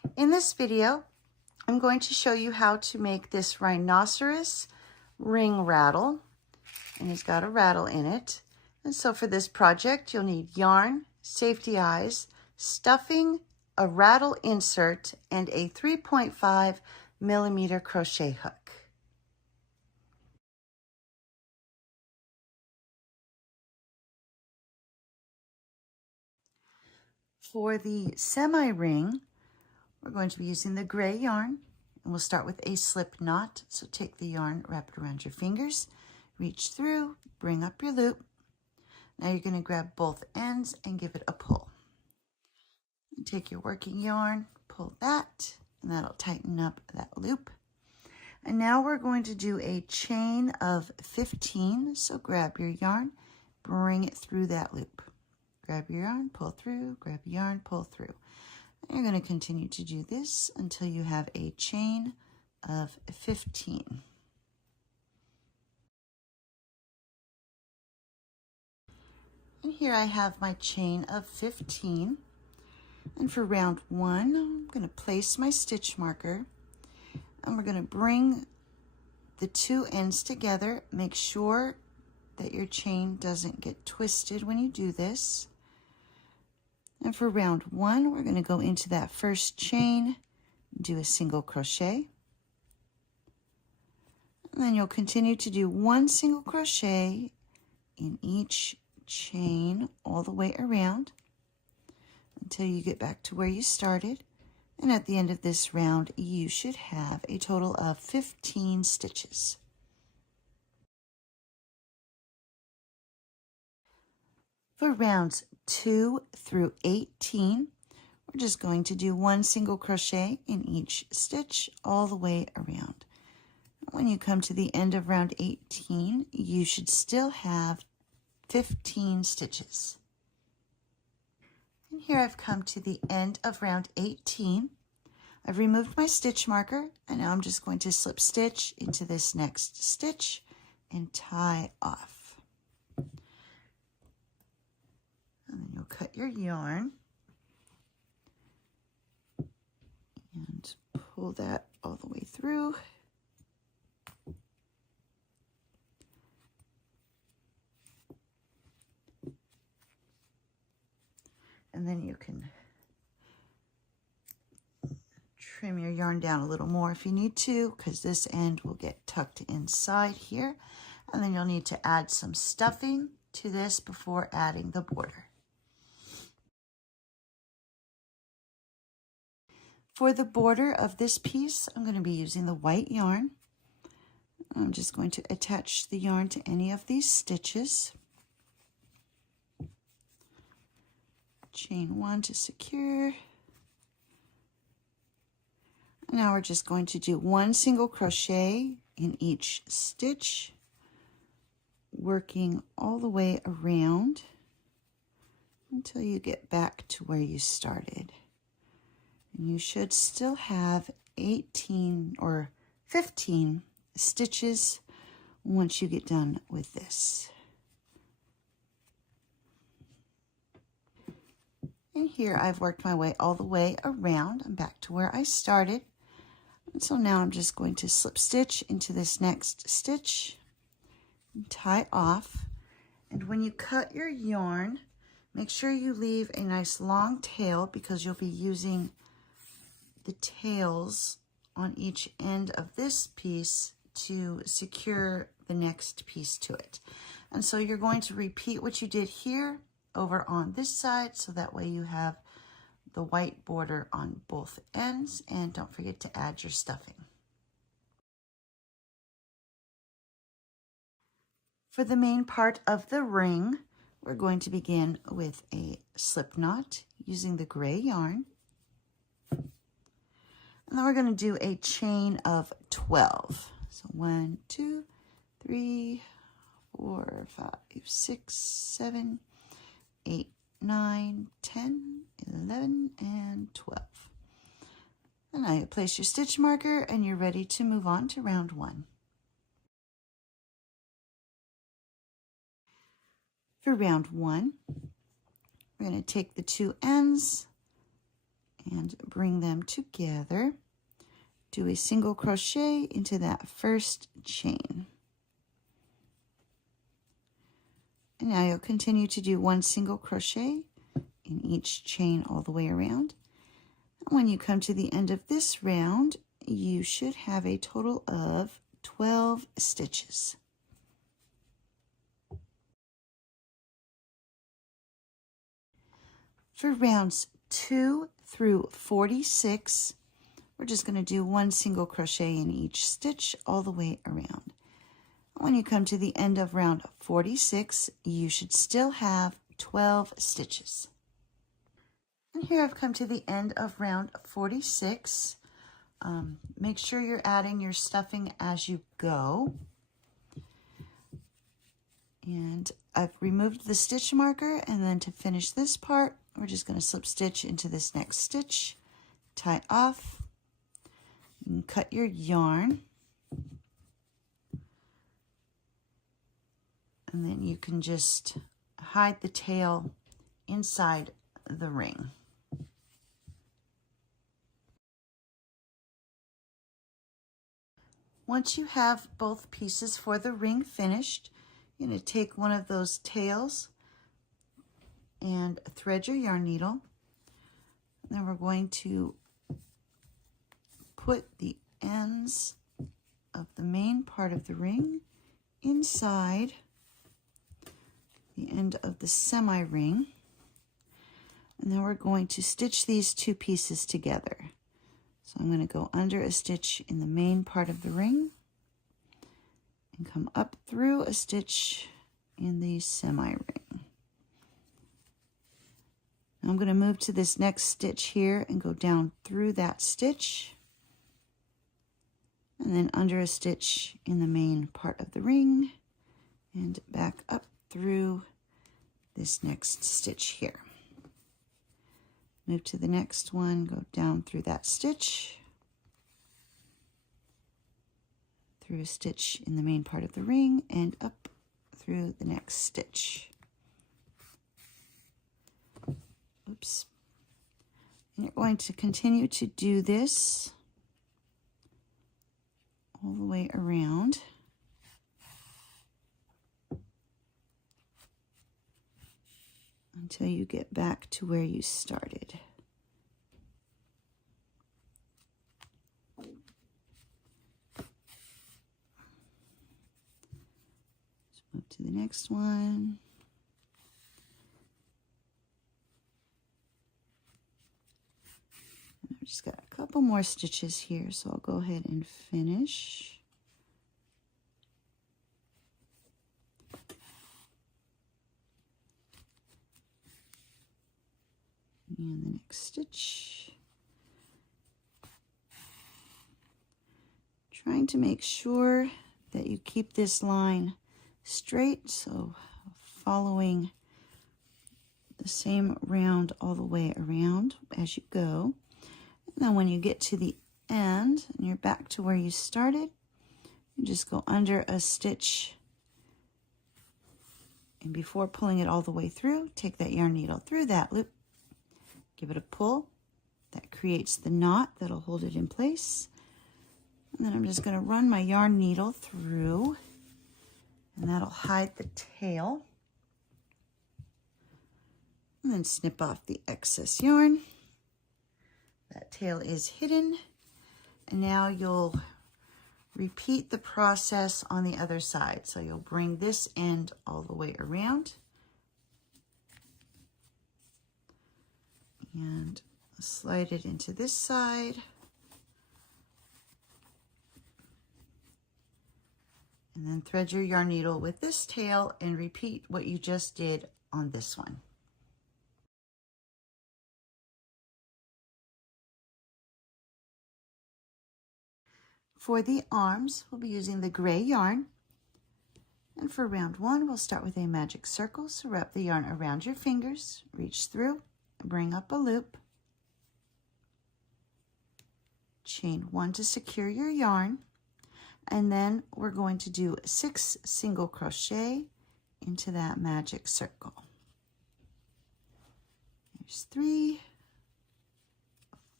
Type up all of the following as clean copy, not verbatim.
In this video, I'm going to show you how to make this rhinoceros ring rattle, and he's got a rattle in it. And so for this project, you'll need yarn, safety eyes, stuffing, a rattle insert, and a 3.5mm crochet hook. For the semi-ring, we're going to be using the gray yarn, and we'll start with a slip knot. So take the yarn, wrap it around your fingers, reach through, bring up your loop. Now you're going to grab both ends and give it a pull. And take your working yarn, pull that, and that'll tighten up that loop. And now we're going to do a chain of 15. So grab your yarn, bring it through that loop. Grab your yarn, pull through, grab your yarn, pull through. And you're going to continue to do this until you have a chain of 15. And here I have my chain of 15. And for round 1, I'm going to place my stitch marker, and we're going to bring the two ends together. Make sure that your chain doesn't get twisted when you do this. And for round 1, we're going to go into that first chain, do a single crochet. And then you'll continue to do one single crochet in each chain all the way around until you get back to where you started. And at the end of this round, you should have a total of 15 stitches. For rounds 2 through 18, we're just going to do one single crochet in each stitch all the way around. When you come to the end of round 18, you should still have 15 stitches. And here I've come to the end of round 18. I've removed my stitch marker, and now I'm just going to slip stitch into this next stitch and tie off. And then you'll cut your yarn and pull that all the way through. And then you can trim your yarn down a little more if you need to, because this end will get tucked inside here. And then you'll need to add some stuffing to this before adding the border. For the border of this piece, I'm going to be using the white yarn. I'm just going to attach the yarn to any of these stitches. Chain 1 to secure. Now we're just going to do one single crochet in each stitch, working all the way around until you get back to where you started. And you should still have 18 or 15 stitches once you get done with this. And here I've worked my way all the way around. I'm back to where I started. And so now I'm just going to slip stitch into this next stitch and tie off. And when you cut your yarn, make sure you leave a nice long tail, because you'll be using the tails on each end of this piece to secure the next piece to it. And so you're going to repeat what you did here over on this side, so that way you have the white border on both ends, and don't forget to add your stuffing. For the main part of the ring, we're going to begin with a slip knot using the gray yarn. And then we're going to do a chain of 12. So 1, 2, 3, 4, 5, 6, 7, 8, 9, 10, 11, and 12. And now you place your stitch marker, and you're ready to move on to round 1. For round 1, we're going to take the two ends and bring them together. Do a single crochet into that first chain. And now you'll continue to do one single crochet in each chain all the way around. And when you come to the end of this round, you should have a total of 12 stitches. For rounds 2 through 46, we're just going to do one single crochet in each stitch all the way around. When you come to the end of round 46, you should still have 12 stitches. And here I've come to the end of round 46. Make sure you're adding your stuffing as you go. And I've removed the stitch marker, and then to finish this part, we're just going to slip stitch into this next stitch, tie off, and cut your yarn. And then you can just hide the tail inside the ring. Once you have both pieces for the ring finished, you're going to take one of those tails and thread your yarn needle. And then we're going to put the ends of the main part of the ring inside the end of the semi-ring. And then we're going to stitch these two pieces together. So I'm going to go under a stitch in the main part of the ring and come up through a stitch in the semi-ring. I'm going to move to this next stitch here and go down through that stitch and then under a stitch in the main part of the ring and back up through this next stitch here. Move to the next one, go down through that stitch, through a stitch in the main part of the ring, and up through the next stitch. Oops. And you're going to continue to do this all the way around. Until you get back to where you started. Let's move to the next one. I've just got a couple more stitches here, so I'll go ahead and finish. And the next stitch. Trying to make sure that you keep this line straight, so following the same round all the way around as you go. And then when you get to the end and you're back to where you started, you just go under a stitch. And before pulling it all the way through, take that yarn needle through that loop. Give it a pull. That creates the knot that'll hold it in place. And then I'm just going to run my yarn needle through, and that'll hide the tail. And then snip off the excess yarn. That tail is hidden. And now you'll repeat the process on the other side. So you'll bring this end all the way around. And slide it into this side. And then thread your yarn needle with this tail and repeat what you just did on this one. For the arms, we'll be using the gray yarn. And for round 1, we'll start with a magic circle. So wrap the yarn around your fingers, reach through, bring up a loop, chain 1 to secure your yarn, and then we're going to do 6 single crochet into that magic circle. There's 3,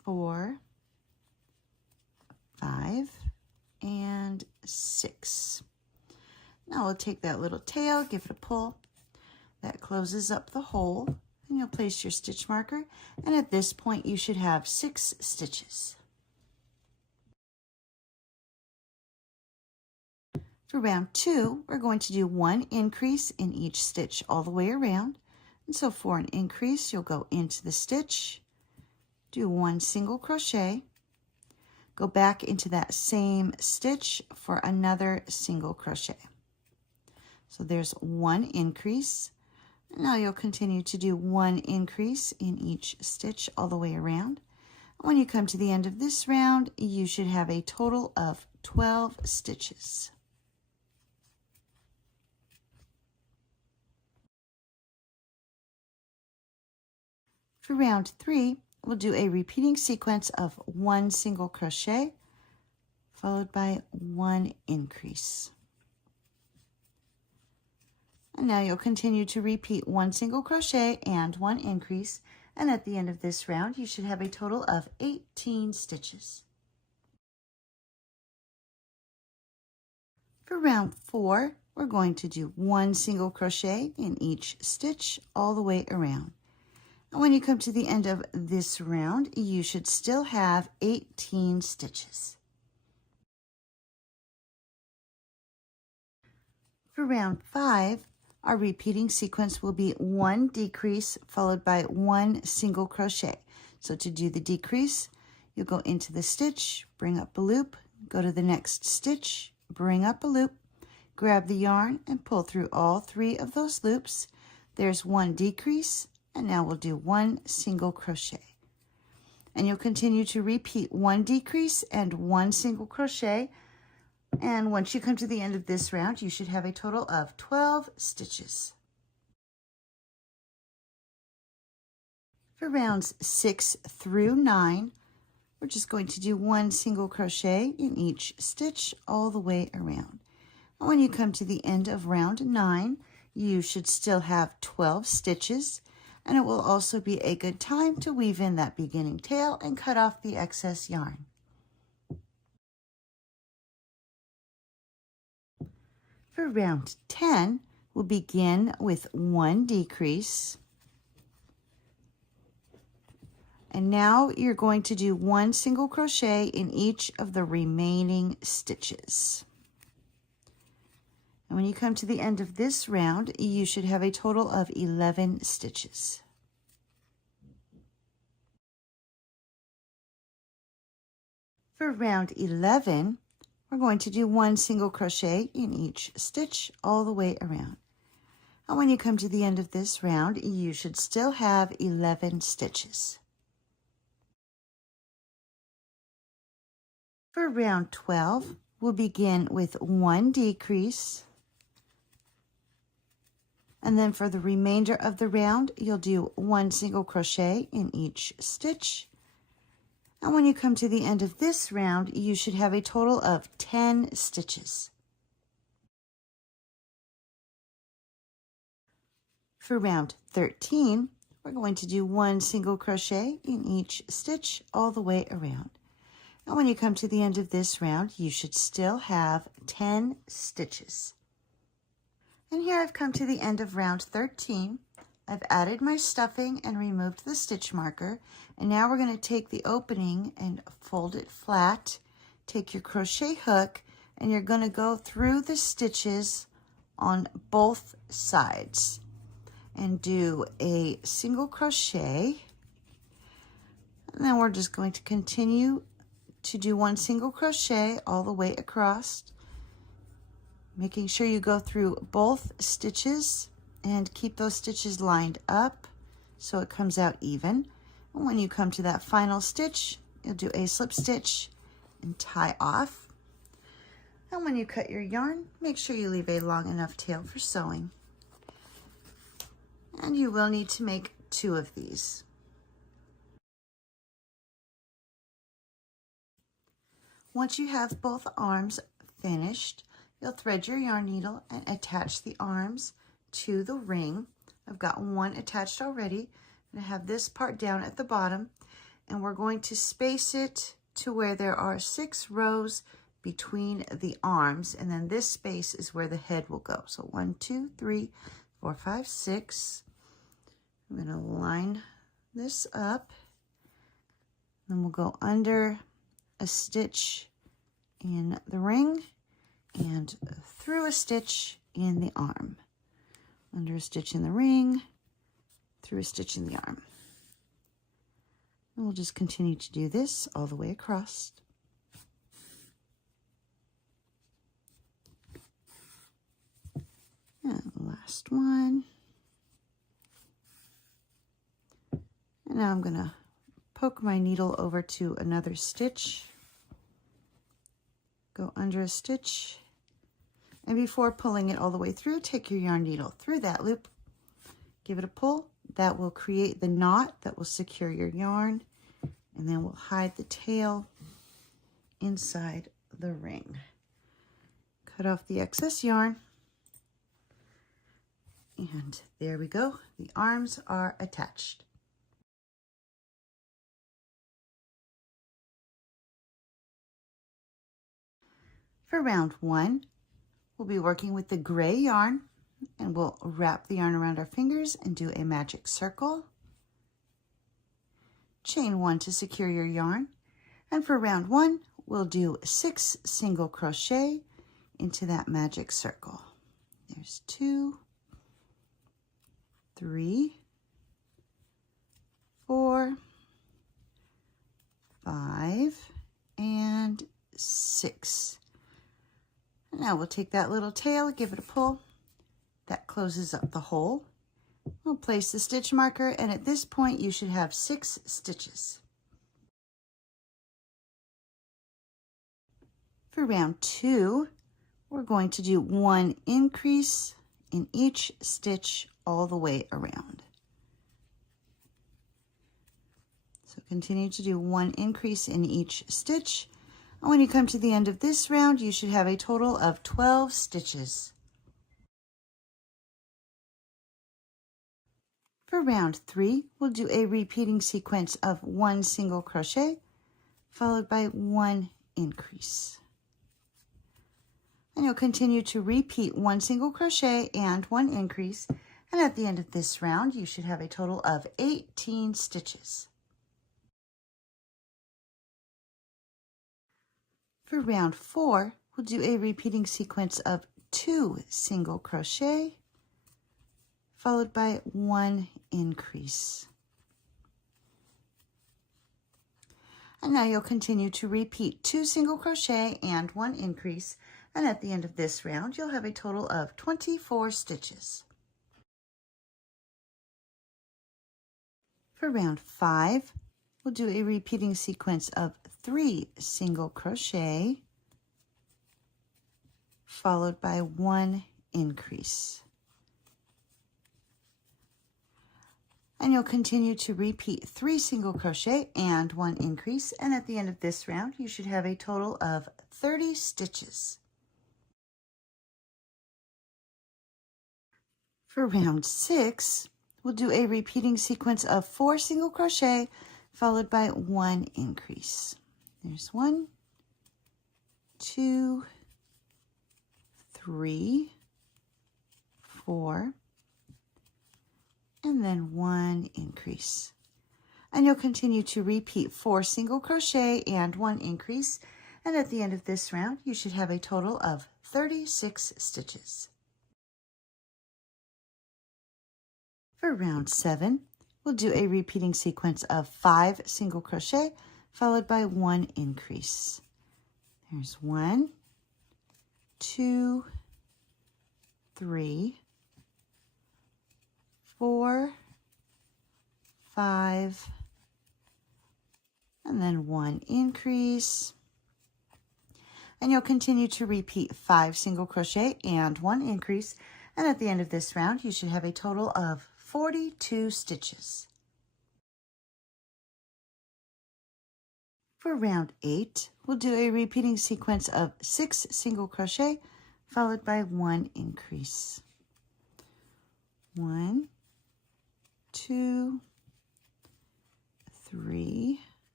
4, 5, and 6. Now we'll take that little tail, give it a pull. That closes up the hole, and you'll place your stitch marker, and at this point you should have 6 stitches. For round 2, we're going to do 1 increase in each stitch all the way around. And so for an increase, you'll go into the stitch, do 1 single crochet, go back into that same stitch for another single crochet. So there's 1 increase. Now you'll continue to do 1 increase in each stitch all the way around. When you come to the end of this round, you should have a total of 12 stitches. For round 3, we'll do a repeating sequence of 1 single crochet followed by 1 increase. And now you'll continue to repeat 1 single crochet and 1 increase, and at the end of this round you should have a total of 18 stitches. For round 4, we're going to do 1 single crochet in each stitch all the way around. And when you come to the end of this round, you should still have 18 stitches. For round 5, our repeating sequence will be 1 decrease followed by 1 single crochet. So to do the decrease, you'll go into the stitch, bring up a loop, go to the next stitch, bring up a loop, grab the yarn and pull through all 3 of those loops. There's 1 decrease, and now we'll do 1 single crochet. And you'll continue to repeat 1 decrease and 1 single crochet. And once you come to the end of this round, you should have a total of 12 stitches. For rounds 6 through 9, we're just going to do 1 single crochet in each stitch all the way around. And when you come to the end of round 9, you should still have 12 stitches, and it will also be a good time to weave in that beginning tail and cut off the excess yarn. For round 10, we'll begin with 1 decrease. And now you're going to do 1 single crochet in each of the remaining stitches. And when you come to the end of this round, you should have a total of 11 stitches. For round 11, we're going to do 1 single crochet in each stitch all the way around. And when you come to the end of this round, you should still have 11 stitches. For round 12, we'll begin with 1 decrease. And then for the remainder of the round, you'll do 1 single crochet in each stitch. And when you come to the end of this round, you should have a total of 10 stitches. For round 13, we're going to do 1 single crochet in each stitch all the way around. And when you come to the end of this round, you should still have 10 stitches. And here I've come to the end of round 13. I've added my stuffing and removed the stitch marker. And now we're going to take the opening and fold it flat. Take your crochet hook and you're going to go through the stitches on both sides and do a single crochet. And then we're just going to continue to do 1 single crochet all the way across, making sure you go through both stitches and keep those stitches lined up so it comes out even. And when you come to that final stitch, you'll do a slip stitch and tie off. And when you cut your yarn, make sure you leave a long enough tail for sewing. And you will need to make 2 of these. Once you have both arms finished, you'll thread your yarn needle and attach the arms to the ring. I've got one attached already. I'm going to have this part down at the bottom, and we're going to space it to where there are 6 rows between the arms, and then this space is where the head will go. So 1, 2, 3, 4, 5, 6. I'm going to line this up, then we'll go under a stitch in the ring and through a stitch in the arm. Under a stitch in the ring, through a stitch in the arm. And we'll just continue to do this all the way across. And the last one. And now I'm going to poke my needle over to another stitch. Go under a stitch. And before pulling it all the way through, take your yarn needle through that loop. Give it a pull. That will create the knot that will secure your yarn. And then we'll hide the tail inside the ring. Cut off the excess yarn. And there we go. The arms are attached. For round 1, we'll be working with the gray yarn, and we'll wrap the yarn around our fingers and do a magic circle. Chain 1 to secure your yarn. And for round 1, we'll do 6 single crochet into that magic circle. There's 2, 3, 4, 5, and 6. Now we'll take that little tail, give it a pull. That closes up the hole. We'll place the stitch marker, and at this point you should have 6 stitches. For round 2, we're going to do 1 increase in each stitch all the way around. So continue to do 1 increase in each stitch. And when you come to the end of this round, you should have a total of 12 stitches. For round 3, we'll do a repeating sequence of 1 single crochet, followed by 1 increase. And you'll continue to repeat 1 single crochet and 1 increase. And at the end of this round, you should have a total of 18 stitches. For round 4, we'll do a repeating sequence of 2 single crochet, followed by 1 increase. And now you'll continue to repeat 2 single crochet and 1 increase, and at the end of this round, you'll have a total of 24 stitches. For round 5, we'll do a repeating sequence of 3 single crochet, followed by 1 increase. And you'll continue to repeat 3 single crochet and 1 increase, and at the end of this round, you should have a total of 30 stitches. For round 6, we'll do a repeating sequence of 4 single crochet, followed by 1 increase. There's 1, 2, 3, 4, and then 1 increase. And you'll continue to repeat 4 single crochet and 1 increase, and at the end of this round, you should have a total of 36 stitches. For round 7, we'll do a repeating sequence of 5 single crochet, followed by 1 increase. There's 1, 2, 3, 4, 5, and then 1 increase. And you'll continue to repeat 5 single crochet and 1 increase, and at the end of this round, you should have a total of 42 stitches. For round 8, we'll do a repeating sequence of 6 single crochet, followed by 1 increase. 1, 2, 3,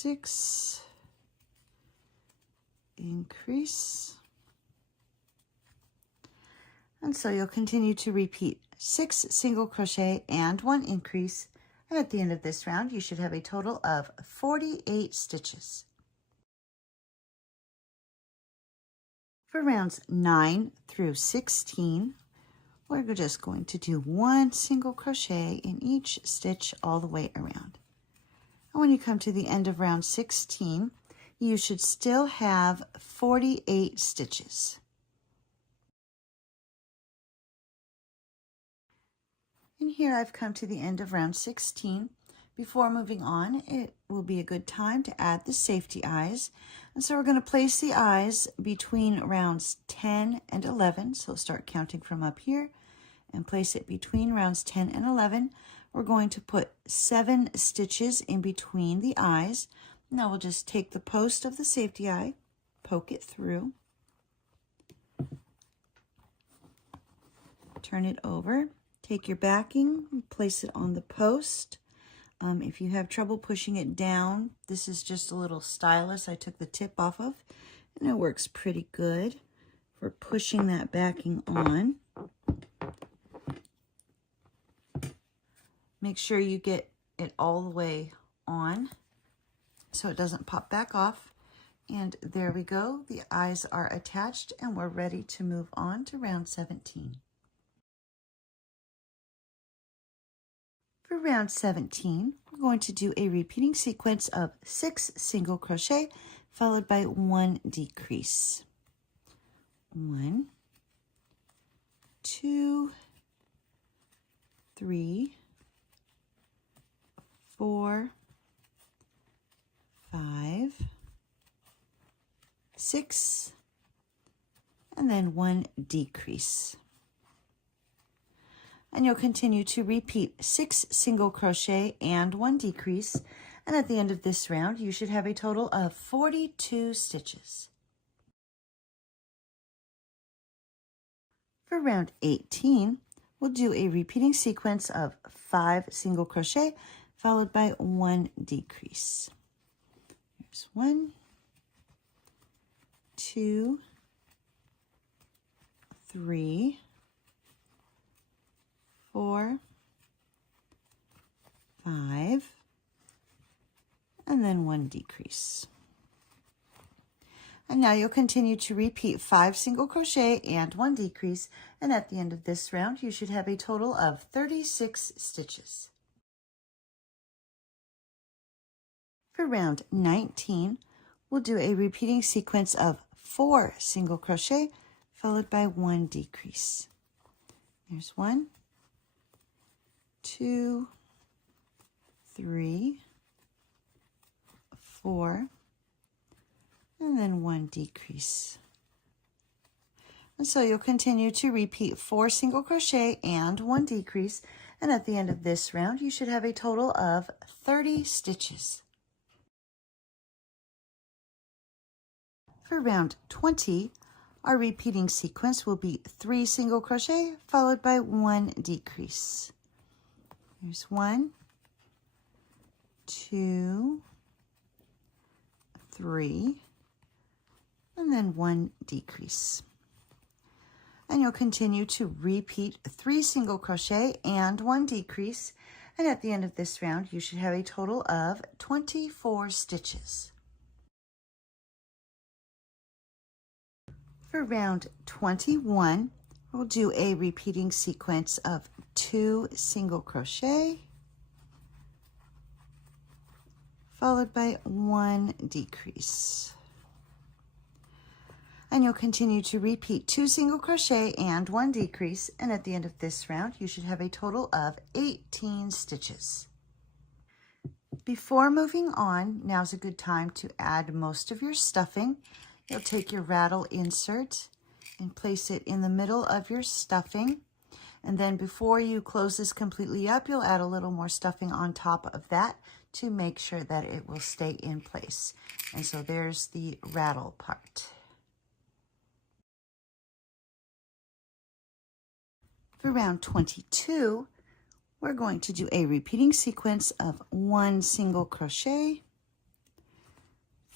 6, increase. And so you'll continue to repeat 6 single crochet and 1 increase. And at the end of this round, you should have a total of 48 stitches. For rounds 9 through 16, we're just going to do 1 single crochet in each stitch all the way around. And when you come to the end of round 16, you should still have 48 stitches. And here I've come to the end of round 16. Before moving on, it will be a good time to add the safety eyes. And so we're going to place the eyes between rounds 10 and 11. So start counting from up here and place it between rounds 10 and 11. We're going to put 7 stitches in between the eyes. Now we'll just take the post of the safety eye, poke it through, turn it over, take your backing, place it on the post. If you have trouble pushing it down, this is just a little stylus I took the tip off of, and it works pretty good for pushing that backing on. Make sure you get it all the way on so it doesn't pop back off. And there we go. The eyes are attached and we're ready to move on to round 17. For round 17, we're going to do a repeating sequence of 6 single crochet followed by 1 decrease. 1, 2, 3, 4, 5, 6, and then 1 decrease. And you'll continue to repeat 6 single crochet and 1 decrease. And at the end of this round, you should have a total of 42 stitches. For round 18, we'll do a repeating sequence of 5 single crochet followed by 1 decrease. Here's 1, 2, 3, 4, 5, and then 1 decrease. And now you'll continue to repeat 5 single crochet and 1 decrease, and at the end of this round you should have a total of 36 stitches. For round 19, we'll do a repeating sequence of 4 single crochet followed by 1 decrease. There's 1, 2, 3, 4, and then 1 decrease. And so you'll continue to repeat 4 single crochet and 1 decrease, and at the end of this round you should have a total of 30 stitches. For round 20, our repeating sequence will be 3 single crochet followed by 1 decrease. There's 1, 2, 3, and then 1 decrease. And you'll continue to repeat 3 single crochet and 1 decrease, and at the end of this round you should have a total of 24 stitches. For round 21, we'll do a repeating sequence of 2 single crochet followed by 1 decrease. And you'll continue to repeat 2 single crochet and 1 decrease, and at the end of this round you should have a total of 18 stitches. Before moving on, now's a good time to add most of your stuffing. You'll take your rattle insert and place it in the middle of your stuffing. And then before you close this completely up, you'll add a little more stuffing on top of that to make sure that it will stay in place. And so there's the rattle part. For round 22, we're going to do a repeating sequence of 1 single crochet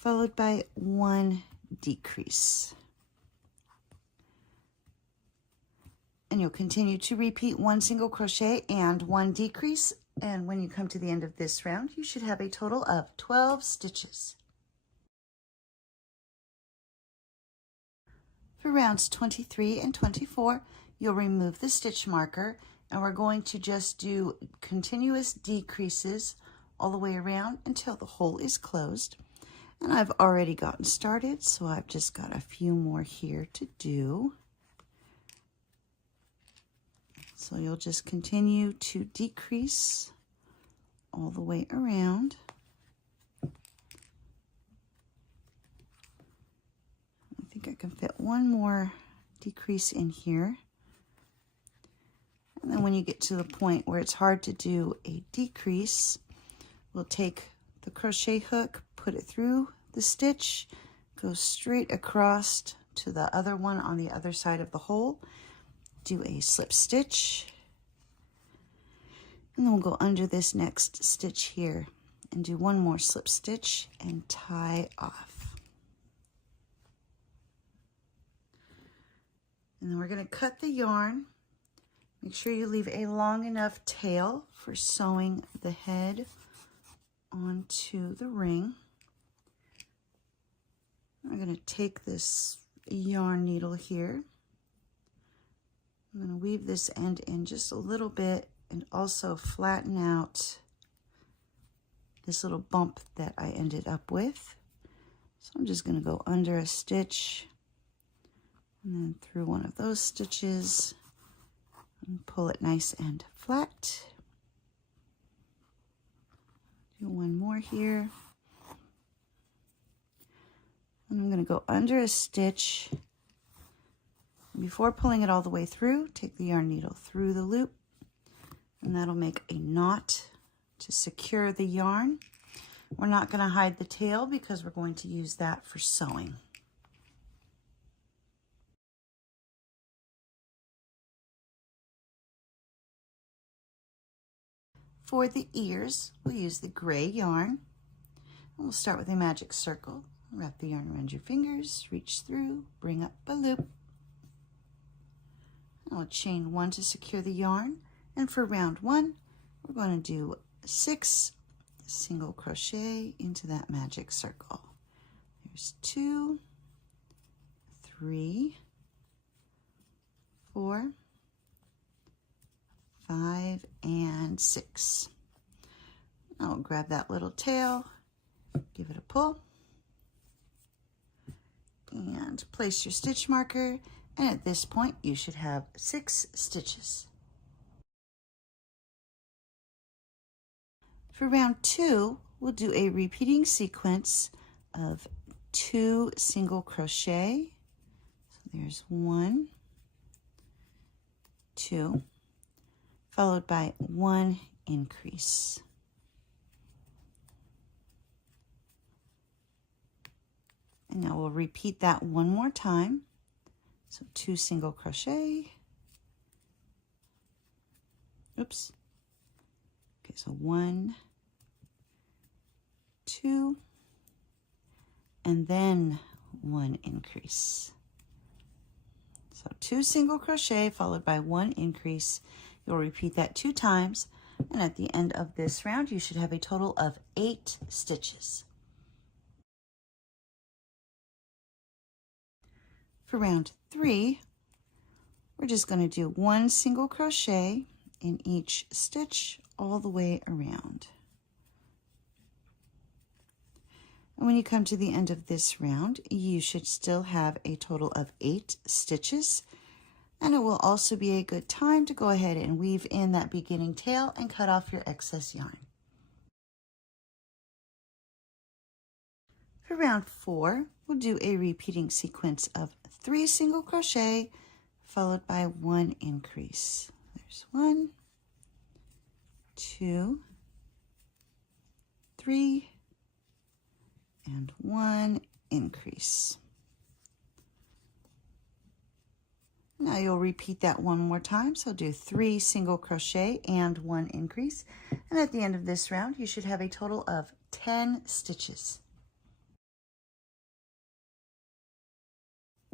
followed by 1 decrease. And you'll continue to repeat 1 single crochet and 1 decrease. And when you come to the end of this round, you should have a total of 12 stitches. For rounds 23 and 24, you'll remove the stitch marker, and we're going to just do continuous decreases all the way around until the hole is closed. And I've already gotten started, so I've just got a few more here to do. So you'll just continue to decrease all the way around. I think I can fit one more decrease in here. And then when you get to the point where it's hard to do a decrease, we'll take the crochet hook, put it through the stitch, go straight across to the other one on the other side of the hole, do a slip stitch, and then we'll go under this next stitch here and do one more slip stitch and tie off. And then we're going to cut the yarn. Make sure you leave a long enough tail for sewing the head onto the ring. I'm going to take this yarn needle here. I'm going to weave this end in just a little bit and also flatten out this little bump that I ended up with. So I'm just going to go under a stitch and then through one of those stitches and pull it nice and flat. Do one more here. And I'm going to go under a stitch. Before pulling it all the way through, take the yarn needle through the loop, and that'll make a knot to secure the yarn. We're not going to hide the tail because we're going to use that for sewing. For the ears, we'll use the gray yarn. And we'll start with a magic circle. Wrap the yarn around your fingers, reach through, bring up a loop. I'll chain 1 to secure the yarn. And for round 1, we're going to do 6 single crochet into that magic circle. There's 2, 3, 4, 5, and 6. I'll grab that little tail, give it a pull, and place your stitch marker, and at this point you should have 6 stitches. For round 2, we'll do a repeating sequence of 2 single crochet. So there's 1, 2, followed by 1 increase. And now we'll repeat that one more time. So 2 single crochet. Oops. Okay, so 1, 2, and then 1 increase. So 2 single crochet followed by 1 increase. You'll repeat that 2 times, and at the end of this round, you should have a total of 8 stitches. For round 3, we're just going to do 1 single crochet in each stitch all the way around. And when you come to the end of this round, you should still have a total of 8 stitches. And it will also be a good time to go ahead and weave in that beginning tail and cut off your excess yarn. For round 4, we'll do a repeating sequence of 3 single crochet followed by 1 increase. There's 1, 2, 3, and 1 increase. Now you'll repeat that one more time. So do 3 single crochet and 1 increase. And at the end of this round, you should have a total of 10 stitches.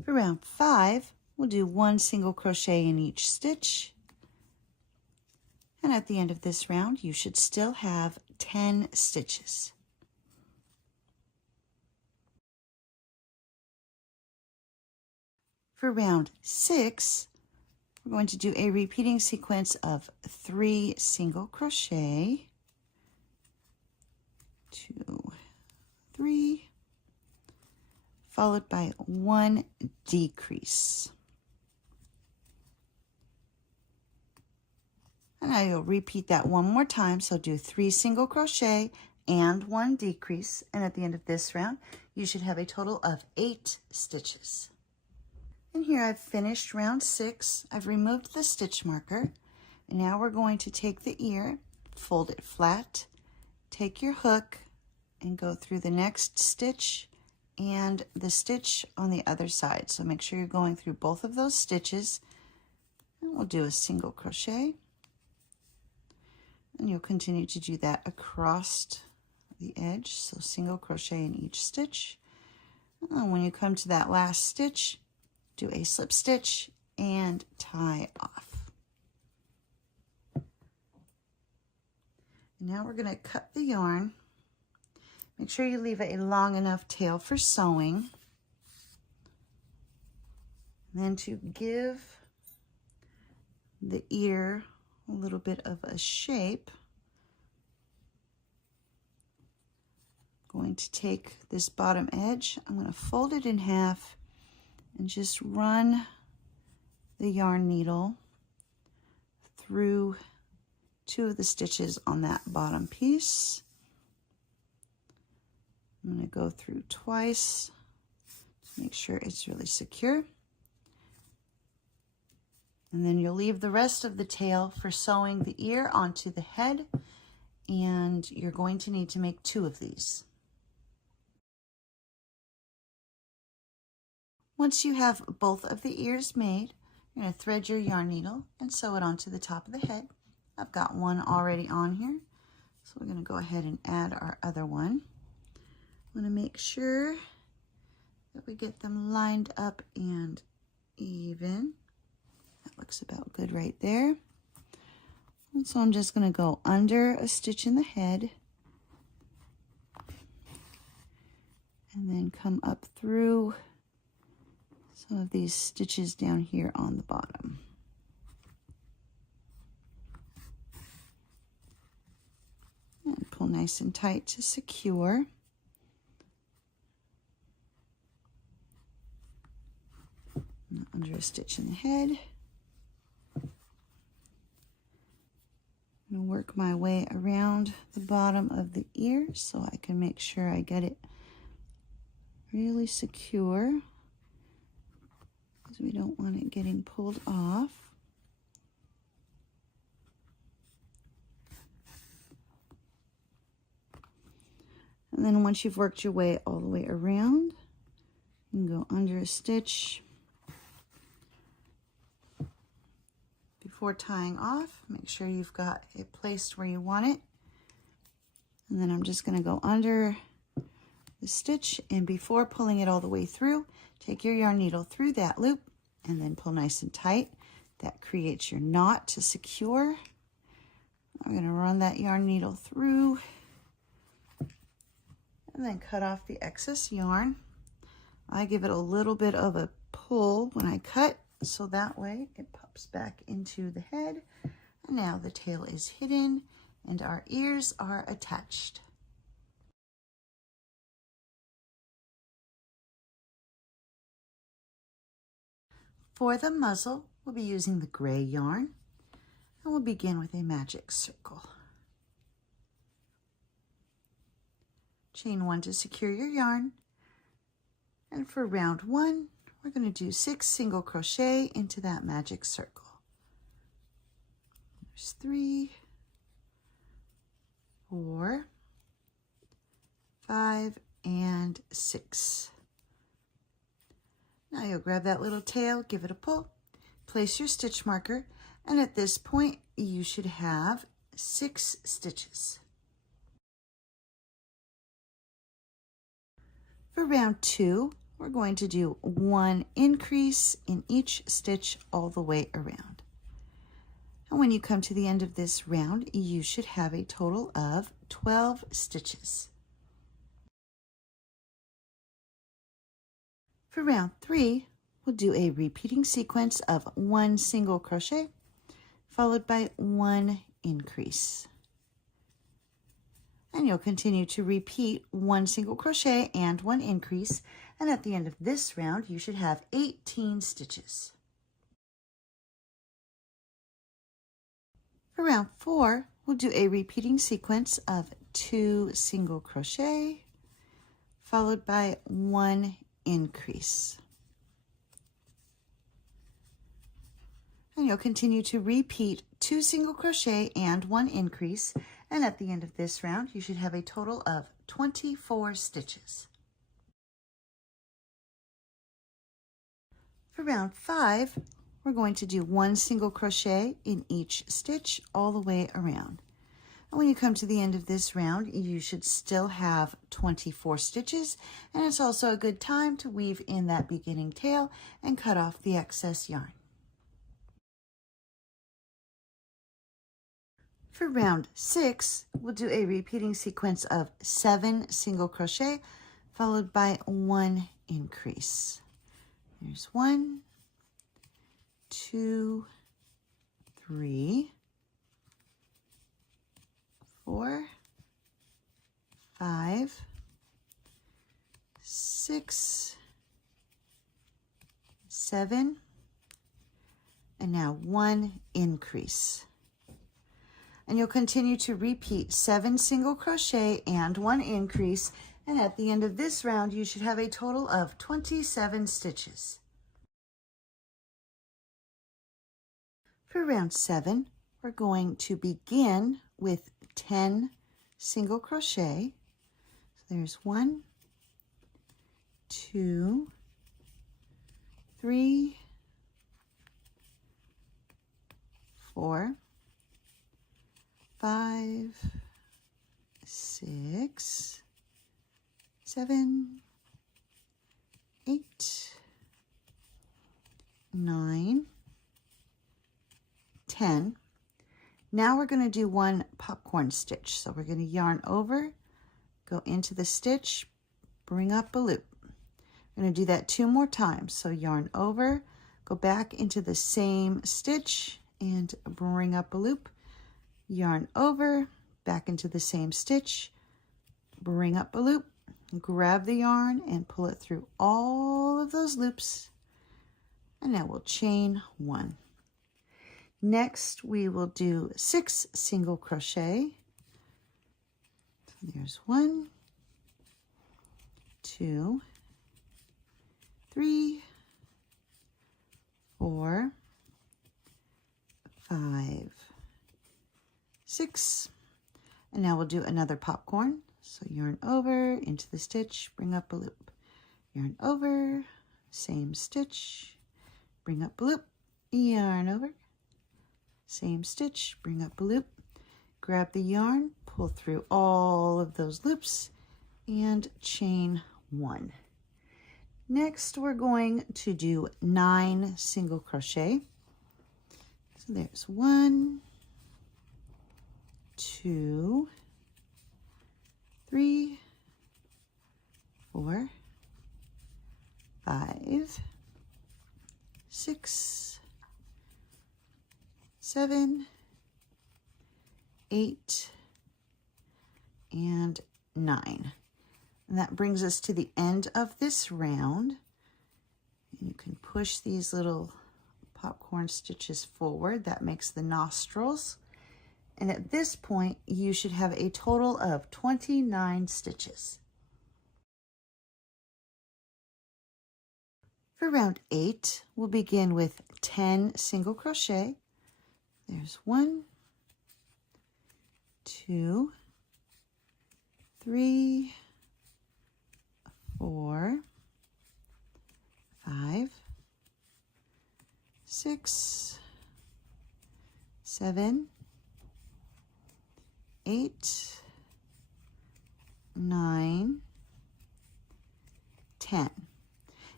For round 5, we'll do 1 single crochet in each stitch. And at the end of this round, you should still have 10 stitches. For round 6, we're going to do a repeating sequence of 3 single crochet, 2, 3, followed by 1 decrease. And I'll repeat that one more time. So do 3 single crochet and 1 decrease. And at the end of this round, you should have a total of 8 stitches. And here I've finished round 6. I've removed the stitch marker. And now we're going to take the ear, fold it flat, take your hook, and go through the next stitch and the stitch on the other side. So make sure you're going through both of those stitches. And we'll do a single crochet. And you'll continue to do that across the edge. So single crochet in each stitch. And when you come to that last stitch, do a slip stitch and tie off. And now we're going to cut the yarn. Make sure you leave a long enough tail for sewing. And then to give the ear a little bit of a shape, I'm going to take this bottom edge, I'm going to fold it in half and just run the yarn needle through 2 of the stitches on that bottom piece. I'm going to go through twice to make sure it's really secure. And then you'll leave the rest of the tail for sewing the ear onto the head, and you're going to need to make 2 of these. Once you have both of the ears made, you're going to thread your yarn needle and sew it onto the top of the head. I've got one already on here, so we're going to go ahead and add our other one. I'm going to make sure that we get them lined up and even. That looks about good right there. And so I'm just going to go under a stitch in the head and then come up through some of these stitches down here on the bottom. And pull nice and tight to secure. And under a stitch in the head. I'm going to work my way around the bottom of the ear so I can make sure I get it really secure, because we don't want it getting pulled off. And then once you've worked your way all the way around, you can go under a stitch. Before tying off, make sure you've got it placed where you want it. And then I'm just going to go under the stitch, and before pulling it all the way through, take your yarn needle through that loop and then pull nice and tight. That creates your knot to secure. I'm going to run that yarn needle through and then cut off the excess yarn. I give it a little bit of a pull when I cut, so that way it pops back into the head. And now the tail is hidden and our ears are attached. For the muzzle, we'll be using the gray yarn, and we'll begin with a magic circle. Chain 1 to secure your yarn, and for round 1, we're going to do 6 single crochet into that magic circle. There's 3, 4, 5, and 6. Now you'll grab that little tail, give it a pull, place your stitch marker, and at this point you should have 6 stitches. For round 2, we're going to do 1 increase in each stitch all the way around. And when you come to the end of this round, you should have a total of 12 stitches. For round 3, we'll do a repeating sequence of 1 single crochet followed by 1 increase. And you'll continue to repeat 1 single crochet and 1 increase, and at the end of this round you should have 18 stitches. For round 4, we'll do a repeating sequence of 2 single crochet followed by 1 increase. And you'll continue to repeat 2 single crochet and 1 increase, and at the end of this round you should have a total of 24 stitches. For round 5, we're going to do 1 single crochet in each stitch all the way around. And when you come to the end of this round, you should still have 24 stitches, and it's also a good time to weave in that beginning tail and cut off the excess yarn. For round 6, we'll do a repeating sequence of 7 single crochet followed by 1 increase. There's 1, 2, 3, 4, 5, 6, 7, and now 1 increase. And you'll continue to repeat 7 single crochet and 1 increase, and at the end of this round you should have a total of 27 stitches. For round 7, we're going to begin with 10 single crochet. So there's 1, 2, 3, 4, 5, 6, 7, 8, 9, 10. Now we're going to do 1 popcorn stitch. So we're going to yarn over, go into the stitch, bring up a loop. We're going to do that 2 more times. So yarn over, go back into the same stitch and bring up a loop. Yarn over, back into the same stitch, bring up a loop, grab the yarn and pull it through all of those loops, and now we'll chain 1. Next we will do 6 single crochet. So there's 1, 2, 3, 4, 5, 6, and now we'll do another popcorn. So yarn over into the stitch, bring up a loop, yarn over, same stitch, bring up a loop, yarn over, same stitch, bring up a loop, grab the yarn, pull through all of those loops, and chain 1. Next we're going to do 9 single crochet. So there's 1, 2, 3, 4, 5, 6, 7, 8, and 9. And that brings us to the end of this round. And you can push these little popcorn stitches forward. That makes the nostrils. And at this point, you should have a total of 29 stitches. For round 8, we'll begin with 10 single crochet. There's 1, 2, 3, 4, 5, 6, 7, 8, 9, 10.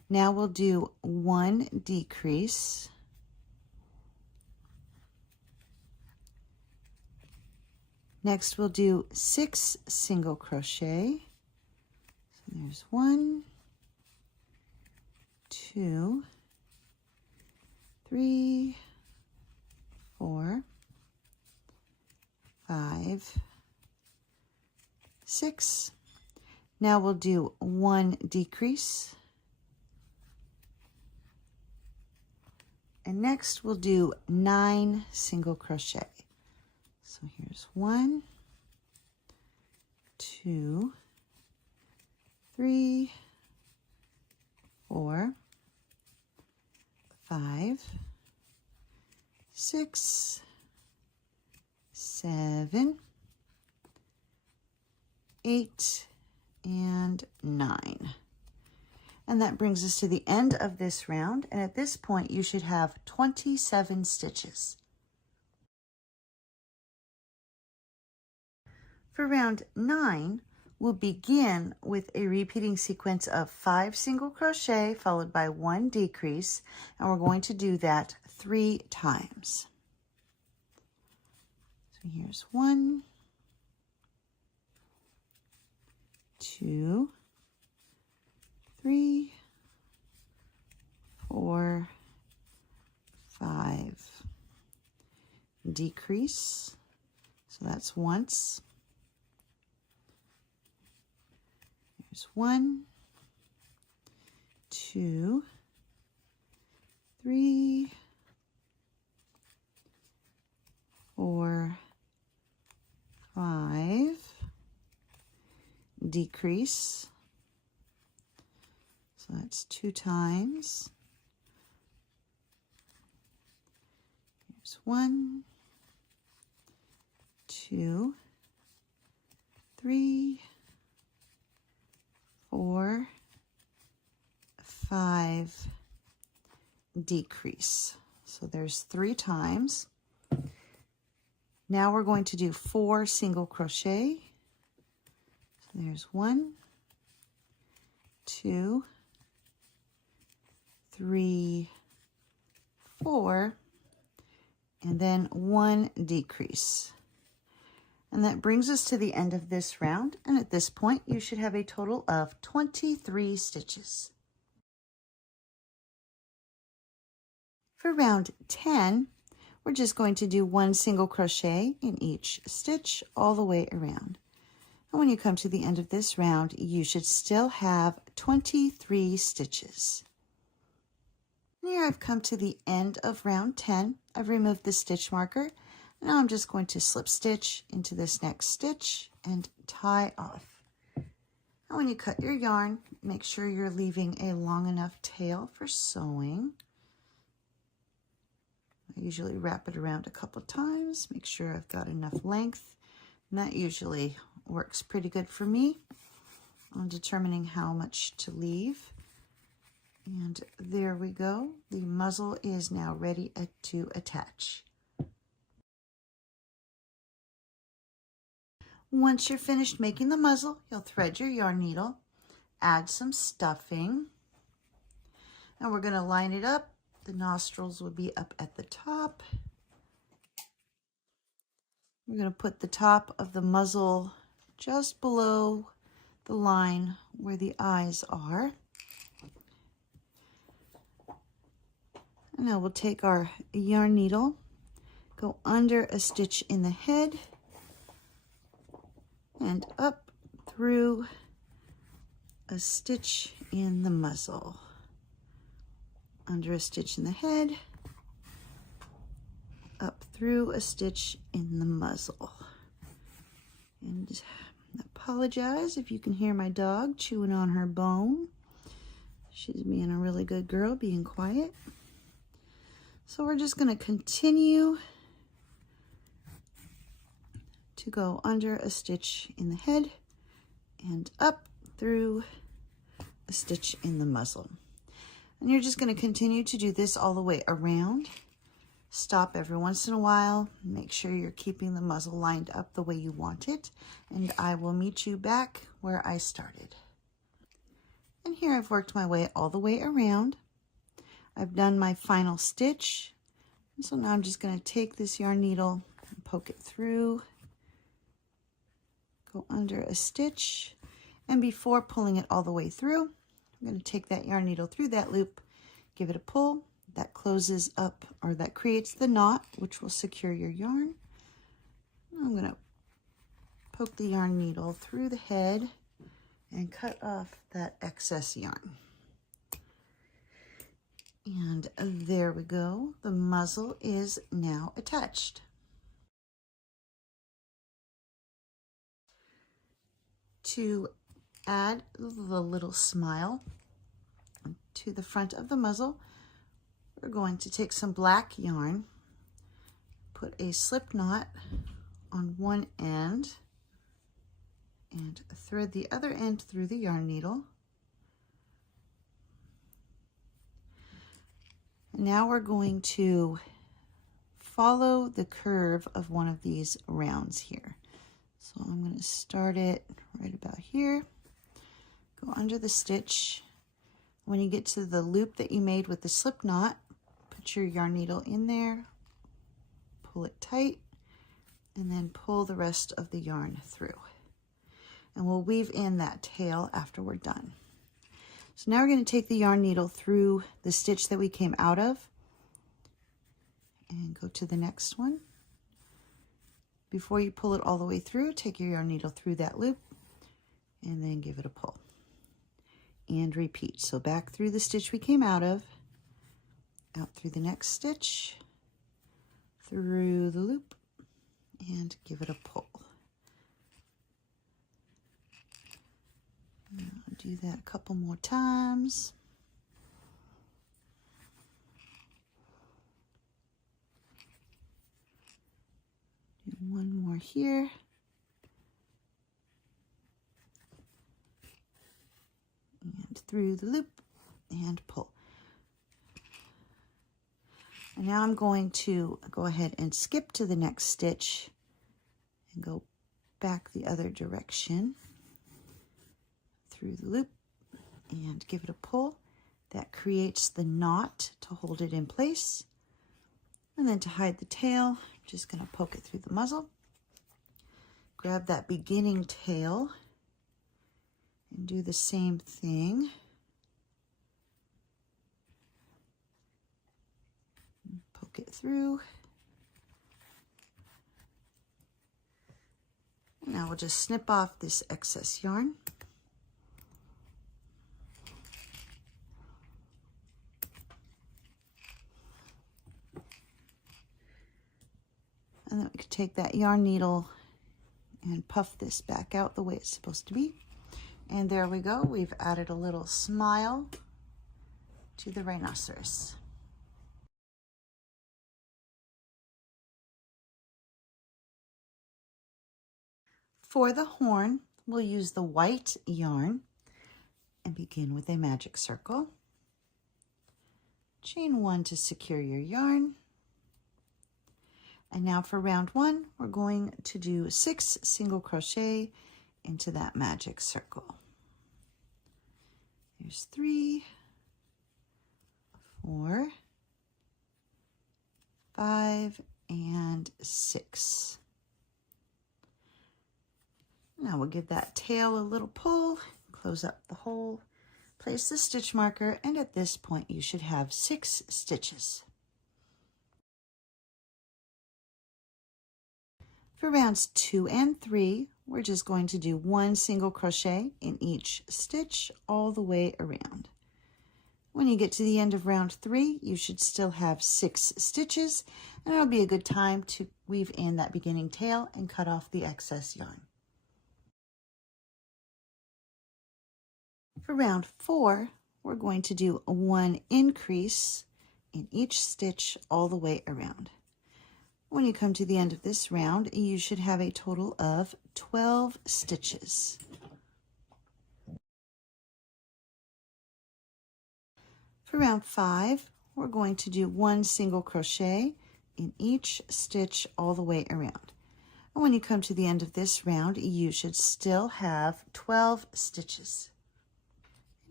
Now we'll do 1 decrease. Next we'll do 6 single crochet. So there's 1, 2, 3, 4, 5, 6. Now we'll do 1 decrease. And next we'll do 9 single crochet. So here's 1, 2, 3, 4, 5, 6, 7, 8, and 9. And that brings us to the end of this round. And at this point, you should have 27 stitches. For round 9, we'll begin with a repeating sequence of 5 single crochet followed by 1 decrease. And we're going to do that 3 times. So here's 1, 2, 3, 4, 5. Decrease. So that's once. Here's 1, 2, 3, 4, 5. Decrease. So that's 2 times. Here's 1, 2, 3, 4, 5, decrease. So there's 3 times. Now we're going to do 4 single crochet. So there's 1, 2, 3, 4, and then 1 decrease. And that brings us to the end of this round. And at this point, you should have a total of 23 stitches. For round 10, we're just going to do 1 single crochet in each stitch all the way around. And when you come to the end of this round, you should still have 23 stitches. Here I've come to the end of round 10. I've removed the stitch marker. Now I'm just going to slip stitch into this next stitch and tie off. And when you cut your yarn, make sure you're leaving a long enough tail for sewing. I usually wrap it around a couple times, make sure I've got enough length, and that usually works pretty good for me on determining how much to leave. And there we go. The muzzle is now ready to attach. Once you're finished making the muzzle, you'll thread your yarn needle, add some stuffing, and we're going to line it up. The nostrils will be up at the top. We're going to put the top of the muzzle just below the line where the eyes are. And now we'll take our yarn needle, go under a stitch in the head, and up through a stitch in the muzzle. Under a stitch in the head, up through a stitch in the muzzle. And I apologize if you can hear my dog chewing on her bone. She's being a really good girl, being quiet. So we're just going to continue to go under a stitch in the head and up through a stitch in the muzzle. And you're just going to continue to do this all the way around. Stop every once in a while. Make sure you're keeping the muzzle lined up the way you want it. And I will meet you back where I started. And here I've worked my way all the way around. I've done my final stitch. And so now I'm just going to take this yarn needle and poke it through, go under a stitch, and before pulling it all the way through, I'm going to take that yarn needle through that loop, give it a pull. That closes up, or that creates the knot, which will secure your yarn. I'm going to poke the yarn needle through the head and cut off that excess yarn. And there we go. The muzzle is now attached. To add the little smile to the front of the muzzle, we're going to take some black yarn, put a slip knot on one end, and thread the other end through the yarn needle. And now we're going to follow the curve of one of these rounds here. So I'm going to start it right about here, go under the stitch. When you get to the loop that you made with the slip knot, put your yarn needle in there, pull it tight, and then pull the rest of the yarn through. And we'll weave in that tail after we're done. So now we're going to take the yarn needle through the stitch that we came out of and go to the next one. Before you pull it all the way through, take your yarn needle through that loop and then give it a pull. And repeat. So back through the stitch we came out of, out through the next stitch, through the loop, and give it a pull. I'll do that a couple more times. Do one more here. And through the loop and pull. And now I'm going to go ahead and skip to the next stitch and go back the other direction through the loop and give it a pull. That creates the knot to hold it in place. And then to hide the tail, I'm just going to poke it through the muzzle. Grab that beginning tail and do the same thing. Poke it through. Now we'll just snip off this excess yarn. And then we could take that yarn needle and puff this back out the way it's supposed to be. And there we go. We've added a little smile to the rhinoceros. For the horn, we'll use the white yarn and begin with a magic circle. Chain one to secure your yarn. And now for round one, we're going to do 6 single crochet into that magic circle. There's 3, 4, 5, and 6. Now we'll give that tail a little pull, close up the hole, place the stitch marker, and at this point you should have 6 stitches. For rounds 2 and 3, we're just going to do 1 single crochet in each stitch all the way around. When you get to the end of round 3, you should still have 6 stitches, and it'll be a good time to weave in that beginning tail and cut off the excess yarn. For round 4, we're going to do 1 increase in each stitch all the way around. When you come to the end of this round, you should have a total of 12 stitches. For round 5, we're going to do 1 single crochet in each stitch all the way around. And when you come to the end of this round, you should still have 12 stitches.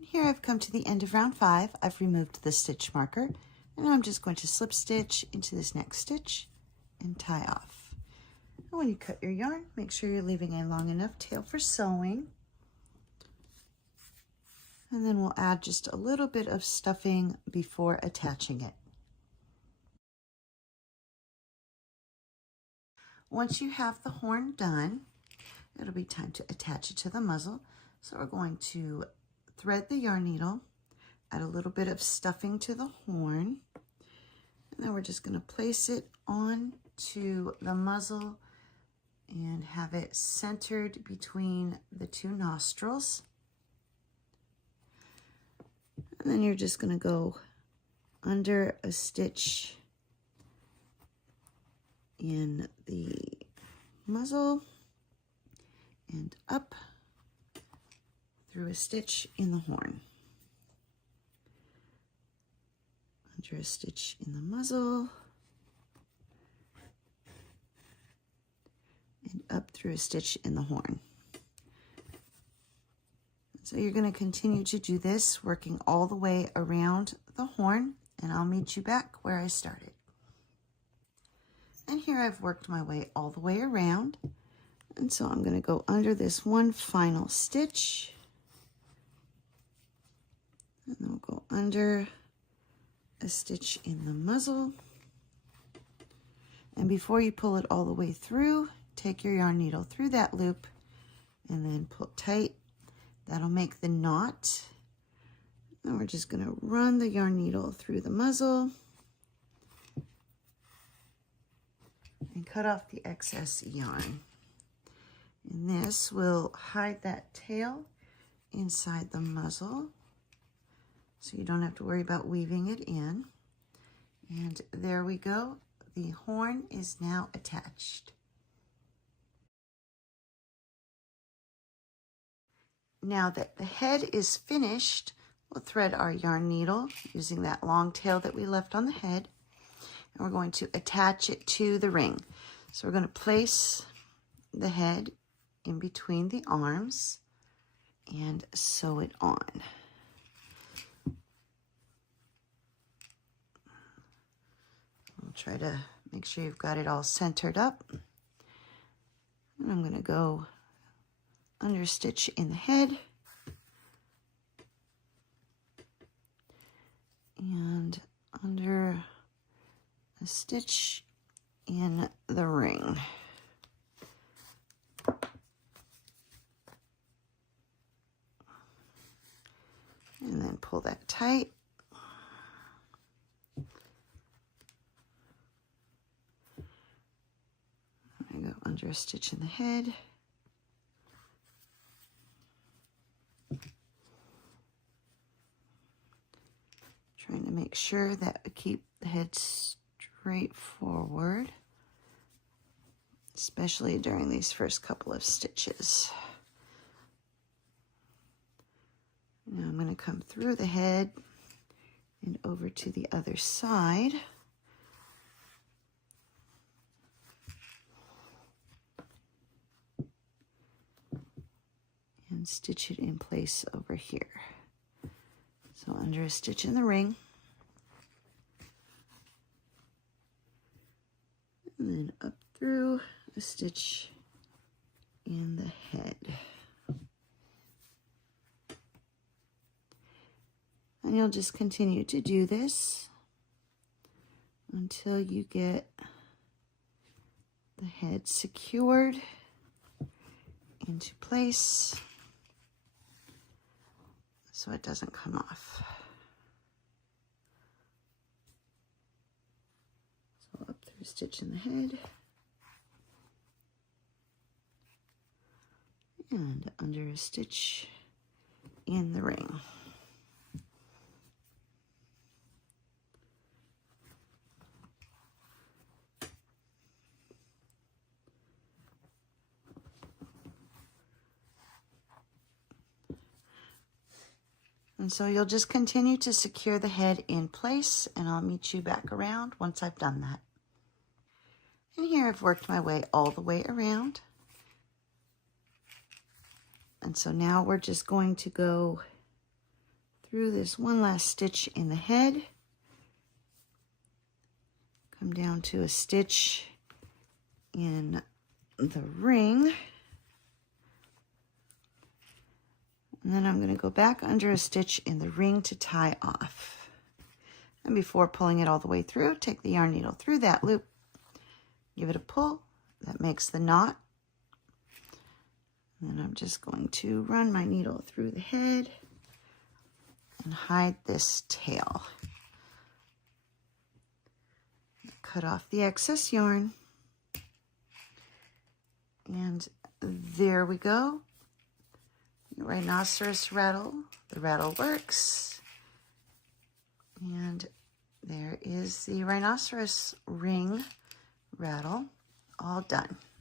Here I've come to the end of round 5. I've removed the stitch marker, and I'm just going to slip stitch into this next stitch and tie off. And when you cut your yarn, make sure you're leaving a long enough tail for sewing. And then we'll add just a little bit of stuffing before attaching it. Once you have the horn done, it'll be time to attach it to the muzzle. So we're going to thread the yarn needle, add a little bit of stuffing to the horn, and then we're just going to place it onto the muzzle and have it centered between the 2 nostrils. And then you're just going to go under a stitch in the muzzle and up through a stitch in the horn. Under a stitch in the muzzle and up through a stitch in the horn. So you're going to continue to do this, working all the way around the horn, and I'll meet you back where I started. And here I've worked my way all the way around, and so I'm going to go under this one final stitch, and then we'll go under a stitch in the muzzle. And before you pull it all the way through, take your yarn needle through that loop and then pull tight. That'll make the knot. And we're just going to run the yarn needle through the muzzle and cut off the excess yarn. And this will hide that tail inside the muzzle, so you don't have to worry about weaving it in. And there we go. The horn is now attached. Now that the head is finished, we'll thread our yarn needle using that long tail that we left on the head, and we're going to attach it to the ring. So we're going to place the head in between the arms and sew it on. I'll try to make sure you've got it all centered up. And I'm going to go under stitch in the head and under a stitch in the ring. And then pull that tight. I go under a stitch in the head. Trying to make sure that we keep the head straight forward, especially during these first couple of stitches. Now I'm going to come through the head and over to the other side. And stitch it in place over here. So under a stitch in the ring. And then up through a stitch in the head. And you'll just continue to do this until you get the head secured into place so it doesn't come off. So up through a stitch in the head and under a stitch in the ring. And so you'll just continue to secure the head in place, and I'll meet you back around once I've done that. And here I've worked my way all the way around. And so now we're just going to go through this one last stitch in the head. Come down to a stitch in the ring. And then I'm going to go back under a stitch in the ring to tie off. And before pulling it all the way through, take the yarn needle through that loop, give it a pull. That makes the knot. And then I'm just going to run my needle through the head and hide this tail. Cut off the excess yarn. And there we go. Rhinoceros rattle. The rattle works. And there is the rhinoceros ring rattle all done.